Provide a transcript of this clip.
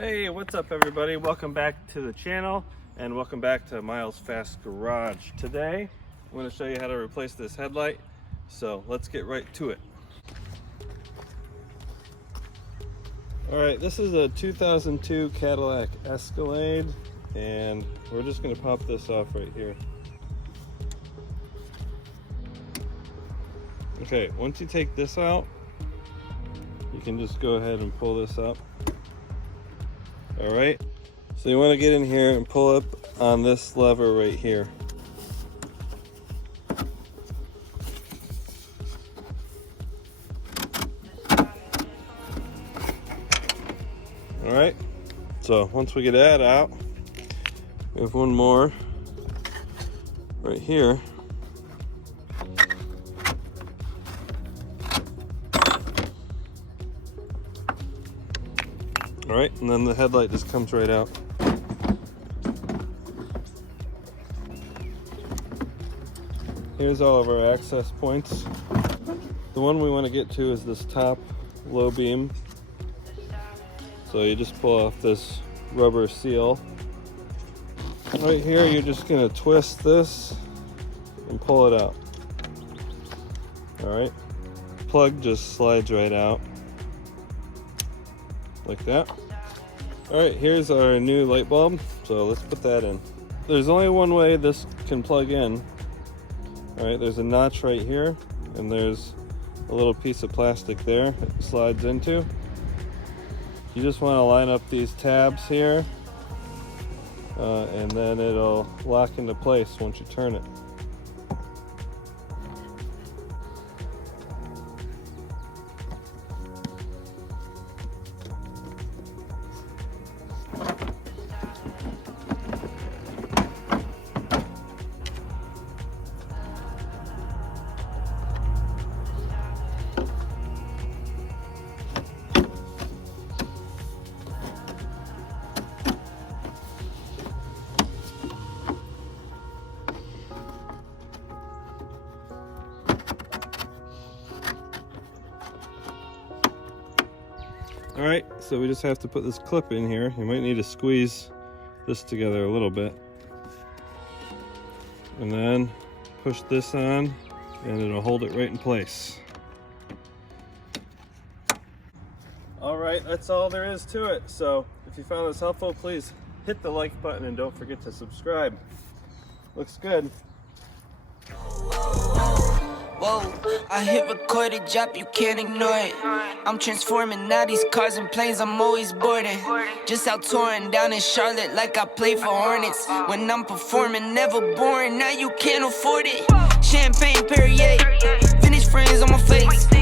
Hey, what's up everybody? Welcome back to the channel and welcome back to Miles Fast Garage. Today I'm going to show you how to replace this headlight, so let's get right to it. Alright, this is a 2002 Cadillac Escalade and we're just going to pop this off right here. Okay, once you take this out, you can just go ahead and pull this up. All right, so you want to get in here and pull up on this lever right here. All right, so once we get that out, we have one more right here. All right, and then the headlight just comes right out. Here's all of our access points. The one we want to get to is this top low beam. So you just pull off this rubber seal. Right here, you're just going to twist this and pull it out. All right, plug just slides right out. Like that. All right, here's our new light bulb, so let's put that in. There's only one way this can plug in. All right, there's a notch right here and there's a little piece of plastic there it slides into. You just want to line up these tabs here and then it'll lock into place once you turn it. All right, so we just have to put this clip in here. You might need to squeeze this together a little bit. And then push this on and it'll hold it right in place. All right, that's all there is to it. So if you found this helpful, please hit the like button and don't forget to subscribe. Looks good. Whoa, I hit record a drop, you can't ignore it. I'm transforming now these cars and planes, I'm always boarding. Just out touring down in Charlotte like I play for Hornets. When I'm performing, never boring, now you can't afford it. Champagne Perrier, finished friends on my face.